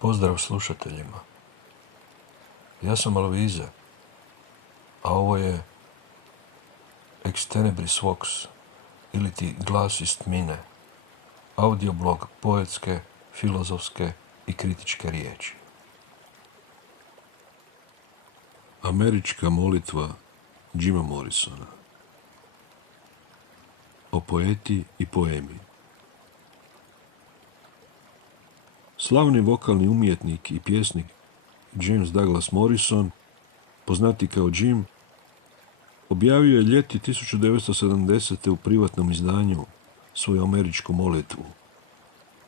Pozdrav slušateljima. Ja sam Alvize, a ovo je Ex Tenebris Vox, ili ti Glas iz tmine, audioblog poetske, filozofske i kritičke riječi. Američka molitva Jima Morrisona. O poeti i poemi. Slavni vokalni umjetnik i pjesnik James Douglas Morrison, poznati kao Jim, objavio je ljeti 1970. u privatnom izdanju svoju američku molitvu,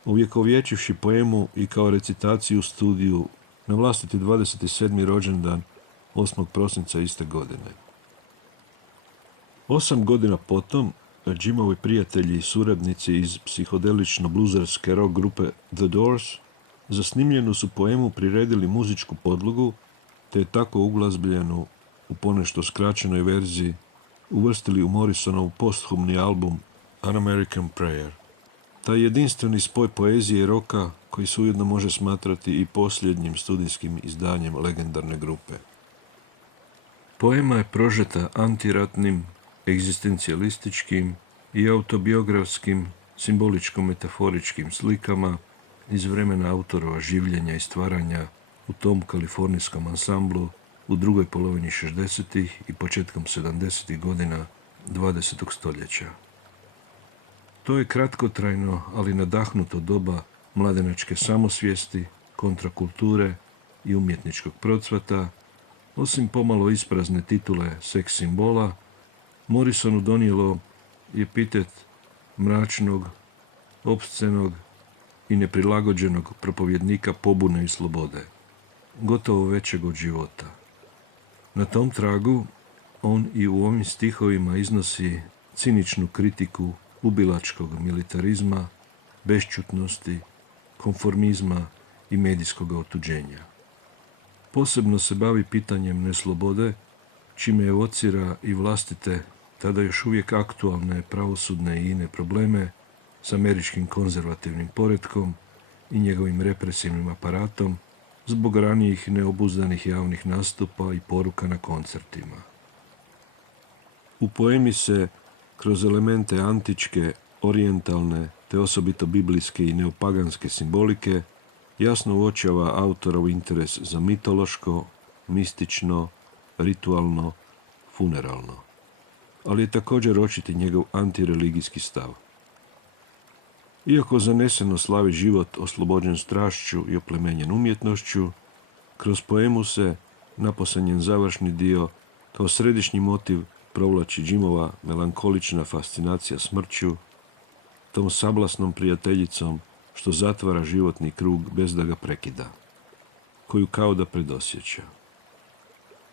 uvjekovječivši poemu i kao recitaciju u studiju na vlastiti 27. rođendan 8. prosinca iste godine. 8 godina potom, Jimovi prijatelji i suradnici iz psihodelično-bluzerske rock grupe The Doors za snimljenu su poemu priredili muzičku podlogu, te je tako uglazbljenu u ponešto skraćenoj verziji uvrstili u Morrisonov posthumni album An American Prayer. Taj jedinstveni spoj poezije i roka koji se ujedno može smatrati i posljednjim studijskim izdanjem legendarne grupe. Poema je prožeta antiratnim, egzistencijalističkim i autobiografskim, simboličko-metaforičkim slikama iz vremena autorova življenja i stvaranja u tom kalifornijskom ansamblu u drugoj polovini 60. i početkom 70. godina 20. stoljeća. To je kratkotrajno, ali nadahnuto doba mladenačke samosvijesti, kontrakulture i umjetničkog procvata, osim pomalo isprazne titule seks simbola, Morrisonu donijelo epitet mračnog, opscenog i neprilagođenog propovjednika pobune i slobode, gotovo većeg od života. Na tom tragu on i u ovim stihovima iznosi ciničnu kritiku ubilačkog militarizma, bešćutnosti, konformizma i medijskog otuđenja. Posebno se bavi pitanjem neslobode, čime evocira i vlastite, tada još uvijek aktualne pravosudne i ine probleme s američkim konzervativnim poretkom i njegovim represivnim aparatom zbog ranijih neobuzdanih javnih nastupa i poruka na koncertima. U poemi se, kroz elemente antičke, orijentalne, te osobito biblijske i neopaganske simbolike, jasno uočava autorov interes za mitološko, mistično, ritualno, funeralno, ali je također očiti njegov antireligijski stav. Iako zaneseno slavi život oslobođen strašću i oplemenjen umjetnošću, kroz poemu se, naposljednjen završni dio, kao središnji motiv provlači Jimova melankolična fascinacija smrću, tom sablasnom prijateljicom što zatvara životni krug bez da ga prekida, koju kao da predosjeća.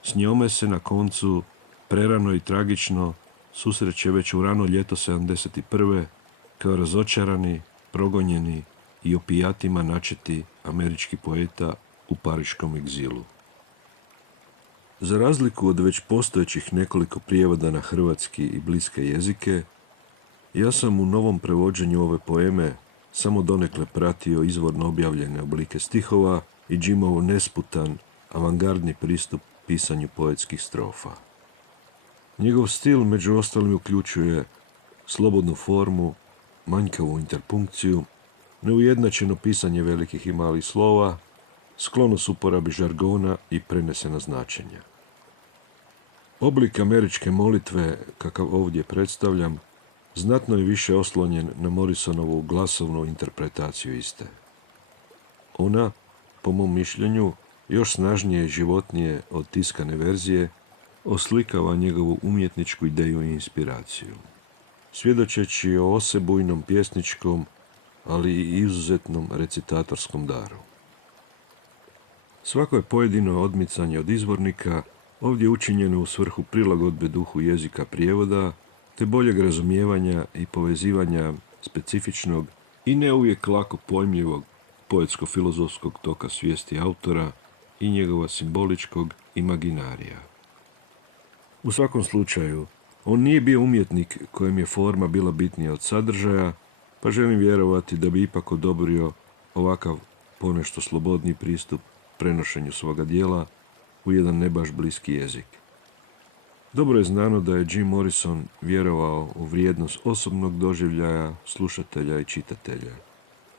S njome se na koncu, prerano i tragično, susreće već u rano ljeto 71. kao razočarani, progonjeni i opijatima načeti američki poeta u pariškom egzilu. Za razliku od već postojećih nekoliko prijevoda na hrvatski i bliske jezike, ja sam u novom prevođenju ove poeme samo donekle pratio izvorno objavljene oblike stihova i Jimov nesputan, avangardni pristup pisanju poetskih strofa. Njegov stil među ostalim uključuje slobodnu formu, manjkavu interpunkciju, neujednačeno pisanje velikih i malih slova, sklonost uporabi žargona i prenesena značenja. Oblik američke molitve, kakav ovdje predstavljam, znatno je više oslonjen na Morrisonovu glasovnu interpretaciju iste. Ona, po mom mišljenju, još snažnije i životnije od tiskane verzije, oslikava njegovu umjetničku ideju i inspiraciju, svjedočeći o osebujnom pjesničkom, ali i izuzetnom recitatorskom daru. Svako je pojedino odmicanje od izvornika ovdje učinjeno u svrhu prilagodbe duhu jezika prijevoda, te boljeg razumijevanja i povezivanja specifičnog i ne uvijek lako pojmljivog poetsko-filozofskog toka svijesti autora i njegova simboličkog imaginarija. U svakom slučaju, on nije bio umjetnik kojem je forma bila bitnija od sadržaja, pa želim vjerovati da bi ipak odobrio ovakav ponešto slobodniji pristup prenošenju svoga dijela u jedan ne baš bliski jezik. Dobro je znano da je Jim Morrison vjerovao u vrijednost osobnog doživljaja slušatelja i čitatelja,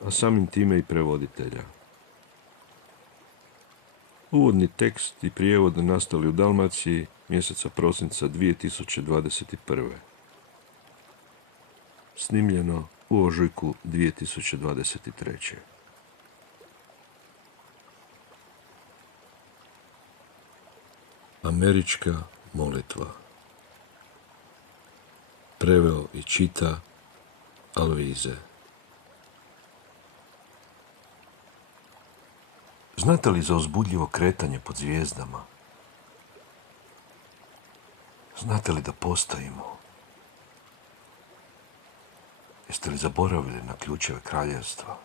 a samim time i prevoditelja. Uvodni tekst i prijevod nastali u Dalmaciji mjeseca prosinca 2021. Snimljeno u ožujku 2023. Američka molitva. Preveo i čita Alvize. Znate li za uzbudljivo kretanje pod zvijezdama? Znate li da postojimo? Jeste li zaboravili na ključeve kraljevstva?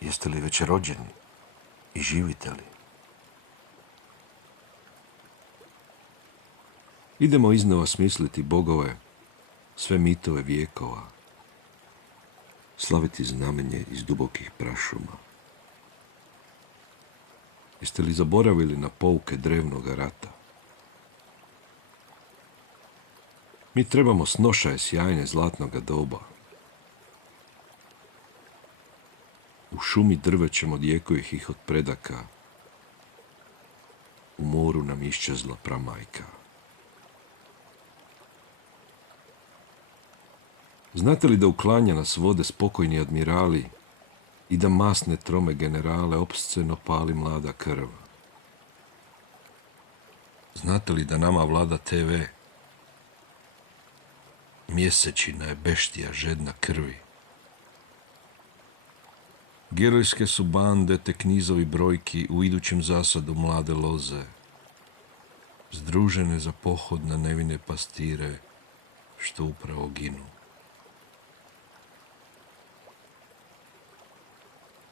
Jeste li već rođeni i živite li? Idemo iznova smisliti bogove, sve mitove vijekova, slaviti znamenje iz dubokih prašuma. Jeste li zaboravili na pouke drevnoga rata? Mi trebamo snošaje sjajne zlatnoga doba. U šumi drvećem odjekuje ih od predaka, u moru nam iščezla pramajka. Znate li da uklanja nas vode spokojni admirali i da masne trome generale opsceno pali mlada krv? Znate li da nama vlada TV? Mjesečina je beštija žedna krvi. Gerilske su bande te knizovi brojki u idućem zasadu mlade loze, združene za pohod na nevine pastire što upravo ginu.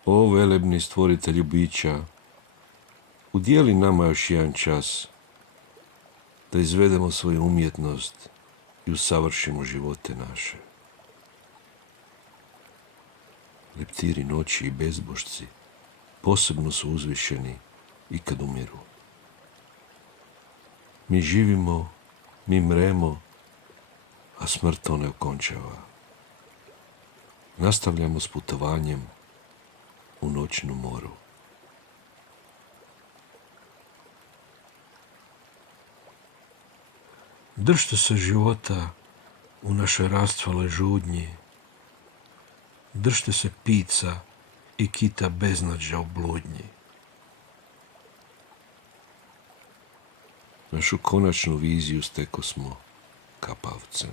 O velebni stvoritelju bića, udijeli nama još jedan čas da izvedemo svoju umjetnost i usavršimo živote naše. Leptiri noći i bezbožci posebno su uzvišeni i kad umiru. Mi živimo, mi mremo, a smrt to ne okončava. Nastavljamo s putovanjem u noćnu moru. Držte se života u našoj rastvale žudnji. Držte se pica i kita beznađa u bludnji. Našu konačnu viziju steko smo kapavcem.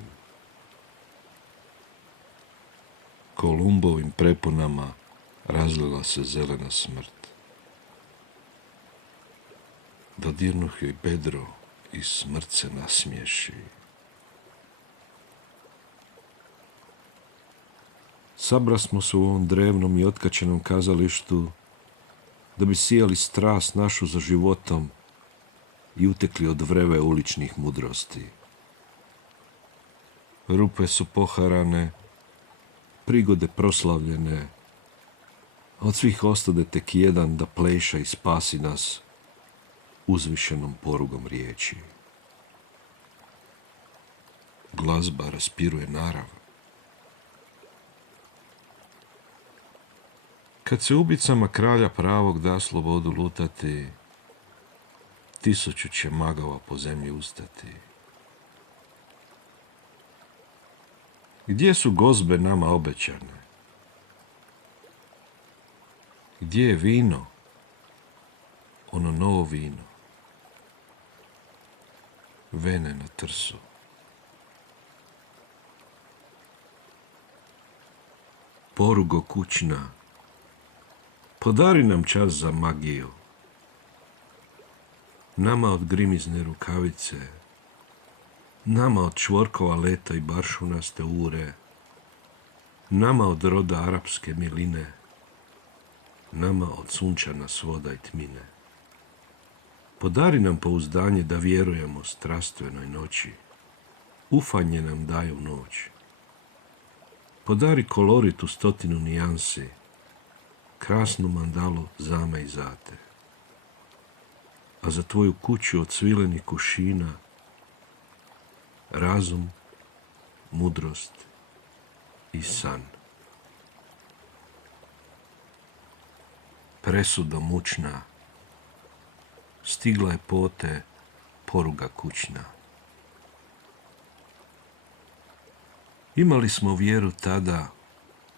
Kolumbovim preponama razlila se zelena smrt. Dodirnuh joj bedro i smrt se nasmiješi. Sabrasmo se u ovom drevnom i otkačenom kazalištu da bi sijali strast našu za životom i utekli od vreve uličnih mudrosti. Rupe su poharane, prigode proslavljene, od svih ostade tek jedan da pleša i spasi nas uzvišenom porugom riječi. Glazba raspiruje narav. Kad se ubicama kralja pravog da slobodu lutati, 1000 će magova po zemlji ustati. Gdje su gozbe nama obećane? Gdje je vino? Ono novo vino. Vene na trsu. Porugo kućna, podari nam čas za magiju. Nama od grimizne rukavice, nama od čvorkova leta i baršunaste ure, nama od roda arapske miline, nama od sunčana svoda i tmine. Podari nam pouzdanje da vjerujemo strastvenoj noći, ufanje nam daju noć. Podari kolorit u 100 nijansi, krasnu mandalu zame i zate. A za tvoju kuću od cvilenih kušina, razum, mudrost i san. Presudo mučna, stigla je pote poruga kućna. Imali smo vjeru tada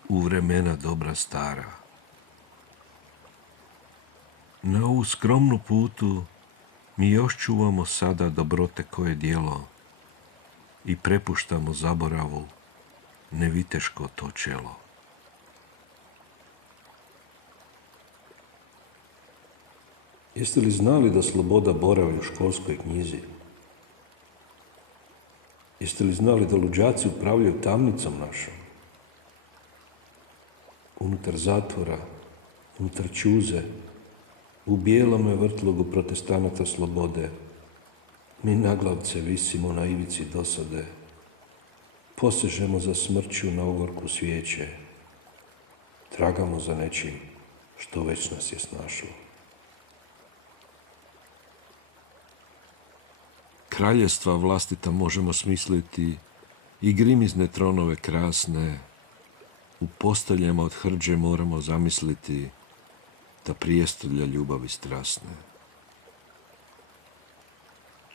u vremena dobra stara. Na ovu skromnu putu mi još čuvamo sada dobrote koje djelo i prepuštamo zaboravu neviteško to čelo. Jeste li znali da sloboda boravi u školskoj knjizi? Jeste li znali da luđaci upravljaju tamnicom našom? Unutar zatvora, unutar ćuze, u bijelome vrtlogu protestanata slobode, mi naglavce visimo na ivici dosade, posežemo za smrću na ogorku svijeće, tragamo za nečim što već nas je snašlo. Kraljestva vlastita možemo smisliti i grimizne tronove krasne, u posteljama od hrđe moramo zamisliti da prijestolja ljubavi strasne.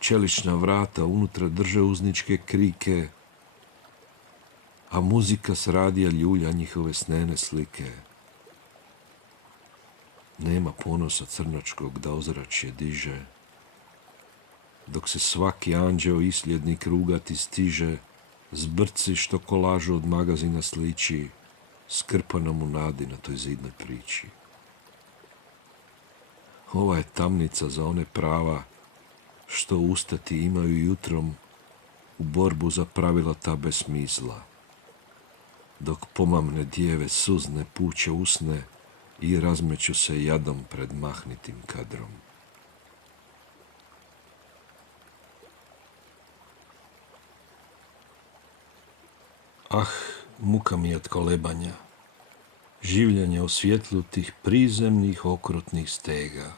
Čelična vrata unutra drže uzničke krike, a muzika s radija ljulja njihove snene slike. Nema ponosa crnačkog da ozračje diže, dok se svaki anđeo isljednik rugati stiže, s brci što kolažu od magazina sliči, skrpanom u nadi na toj zidnoj priči. Ova je tamnica za one prava što ustati imaju jutrom u borbu za pravila ta bez smisla, dok pomamne djeve suzne puće usne i razmeću se jadom pred mahnitim kadrom. Ah, muka mi od kolebanja, življenje u svjetlu tih prizemnih okrutnih stega.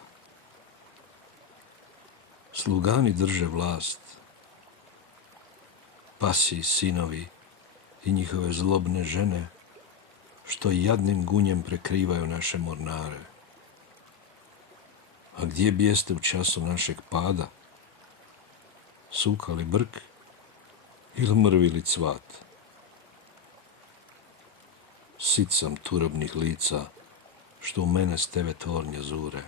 Slugani drže vlast, pasi sinovi i njihove zlobne žene, što jadnim gunjem prekrivaju naše mornare. A gdje bijeste u času našeg pada? Sukali brk ili mrvili cvat? Sit sam turobnih lica, što u mene steve tornje zure.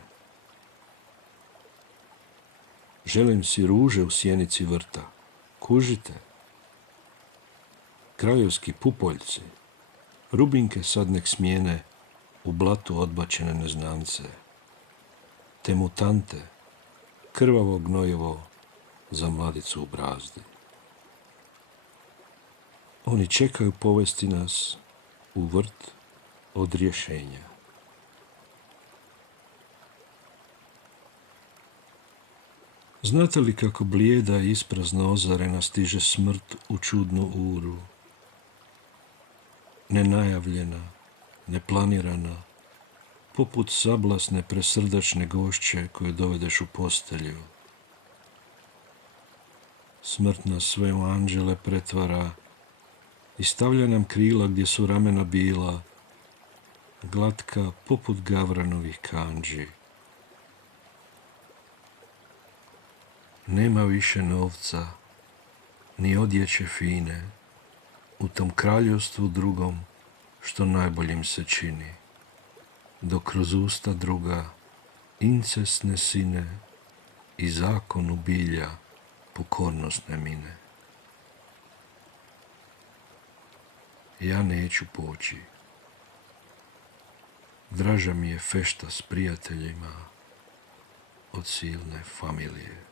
Želim si ruže u sjenici vrta, kužite? Krajevski pupoljci, rubinke sad nek smijene u blatu odbačene neznance, te mutante, krvavo gnojevo za mladicu u brazdi. Oni čekaju povesti nas u vrt od rješenja. Znate li kako blijeda i isprazno ozarena stiže smrt u čudnu uru? Nenajavljena, neplanirana, poput sablasne presrdačne gošće koje dovedeš u postelju. Smrt nas sve u anđele pretvara i stavlja nam krila gdje su ramena bila, glatka poput gavranovih kandži. Nema više novca, ni odjeće fine, u tom kraljevstvu drugom, što najboljim se čini, dok kroz usta druga incesne sine i zakon ubilja pokornost ne mine. Ja neću poći. Draža mi je fešta s prijateljima od silne familije.